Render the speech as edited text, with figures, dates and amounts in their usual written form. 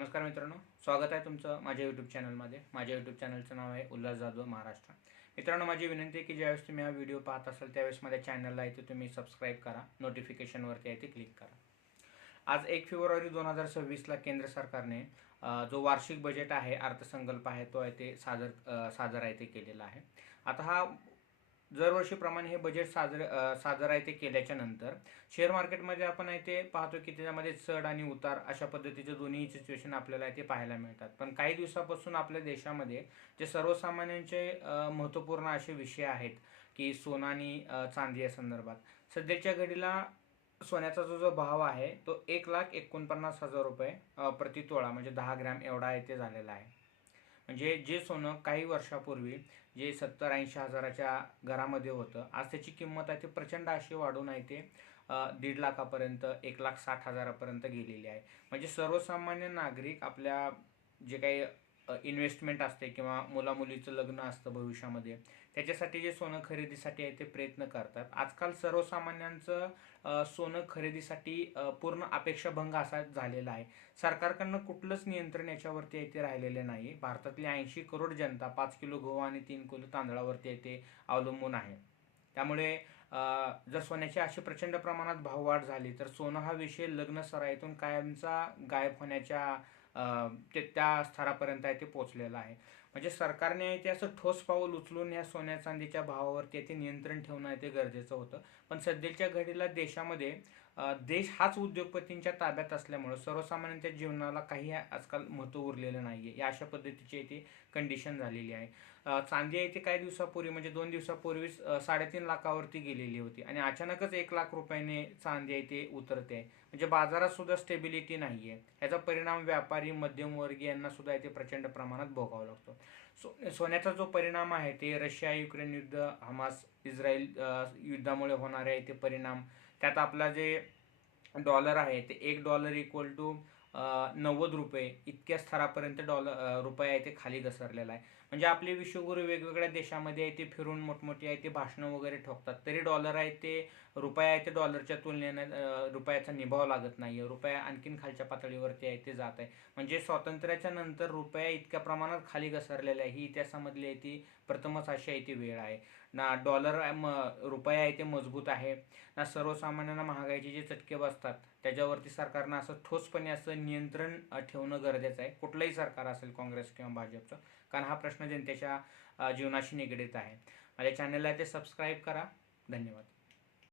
नमस्कार मित्रांनो, स्वागत आहे तुमचं माझ्या यूट्यूब चॅनलमध्ये. माझ्या यूट्यूब चॅनलचं नाव आहे उल्हास जाधव महाराष्ट्र. मित्रांनो, माझी विनंती आहे की ज्यावेळेस तुम्ही हा व्हिडिओ पाहत असाल त्यावेळेस माझ्या चॅनलला आहे ते तुम्ही सबस्क्राईब करा, नोटिफिकेशनवरती आहे ते क्लिक करा. आज 1 फेब्रुवारी 2026ला केंद्र सरकारने जो वार्षिक बजेट आहे, अर्थसंकल्प आहे, तो आहे ते सादर आहे ते केलेला आहे. आता हा दरवर्षीप्रमाणे हे बजेट सादर आहे ते केल्याच्या नंतर शेअर मार्केटमध्ये आपण आहे ते पाहतो की त्याच्यामध्ये चढ आणि उतार अशा पद्धतीचे दोन्ही सिच्युएशन आपल्याला ते पाहायला मिळतात. पण काही दिवसापासून आपल्या देशामध्ये जे सर्वसामान्यांचे महत्त्वपूर्ण असे विषय आहेत की सोनं आणि चांदी या संदर्भात सध्याच्या घडीला सोन्याचा जो भाव आहे तो 1,49,000 रुपये प्रति तोळा म्हणजे 10 ग्रॅम एवढा आहे ते झालेला आहे. म्हणजे जे सोनं काही वर्षापूर्वी जे 70-80 हजाराच्या घरामध्ये होतं, आज त्याची किंमत आहे ते प्रचंड अशी वाढून आहे ते 1.5 लाखापर्यंत 1,60,000पर्यंत गेलेली आहे. म्हणजे सर्वसामान्य नागरिक आपल्या जे काही इन्व्हेस्टमेंट असते किंवा मुलामुलीचं लग्न असतं भविष्यामध्ये, त्याच्यासाठी जे सोनं खरेदीसाठी आहे ते प्रयत्न करतात. आजकाल सर्वसामान्यांचं सोनं खरेदीसाठी पूर्ण अपेक्षाभंग असा झालेला आहे. सरकारकडनं कुठलंच नियंत्रण याच्यावरती आहे ते राहिलेले नाही. भारतातली 80 करोड जनता 5 किलो गहू आणि 3 किलो तांदळावरती आहे ते अवलंबून आहे. त्यामुळे जर सोन्याची अशी प्रचंड प्रमाणात भाववाढ झाली तर सोनं हा विषय लग्न सराईतून कायमचा गायब होण्याच्या त्या स्तरापर्यंत आहे ते पोचलेलं आहे. म्हणजे सरकारने ते असं ठोस पाऊल उचलून ह्या सोन्या चांदीच्या भावावरती ते नियंत्रण ठेवणं आहे ते गरजेचं होतं. पण सध्याच्या घडीला देशामध्ये देश हाच उद्योगपतींच्या ताब्यात असल्यामुळं सर्वसामान्यांच्या जीवनाला काही आजकाल महत्त्व उरलेलं नाही आहे. या अशा पद्धतीची ती कंडिशन झालेली आहे. चांदी आहे ती काही दिवसापूर्वी म्हणजे 2 दिवसापूर्वीच 3.5 लाखावरती गेलेली होती आणि अचानकच 1 लाख रुपयाने चांदी आहे ते उतरते आहे. म्हणजे बाजारात सुद्धा स्टेबिलिटी नाही आहे. याचा परिणाम व्यापारी मध्यमवर्गीय यांना सुद्धा ते प्रचंड प्रमाणात भोगावा लागतो. सोन्याचा जो परिणाम आहे ते रशिया युक्रेन युद्ध, हमास इस्रायल युद्धामुळे होणारे आहे ते परिणाम, त्यात आपला जे डॉलर आहे ते $1 इक्वल टू 90 रुपये इतक्या स्तरापर्यंत रुपये आहे ते खाली घसरलेला आहे. म्हणजे आपले विश्वगुरू वेगवेगळ्या देशामध्ये आहे ते फिरून मोठमोठी आहे ते भाषणं वगैरे ठोकतात, तरी डॉलर आहे ते रुपया आहे ते डॉलरच्या तुलनेने रुपयाचा निभाव लागत नाही आहे. रुपया आणखीन खालच्या पातळीवरती आहे ते जात आहे. म्हणजे स्वातंत्र्याच्या नंतर रुपया इतक्या प्रमाणात खाली घसरलेला आहे, ही इतिहासामधली आहे ती प्रथमच अशी आहे ती वेळ आहे. ना रुपया आहे ते मजबूत आहे, ना सर्वसामान्यांना महागाईचे जे चटके बसतात त्याच्यावरती सरकारनं असं ठोसपणे असं नियंत्रण ठेवणं गरजेचं आहे. कुठलंही सरकार असेल, काँग्रेस किंवा भाजपचं, कारण हा प्रश्न जनतेच्या जीवनाशी निगडीत आहे. माझ्या चॅनलला ते सबस्क्राईब करा. धन्यवाद.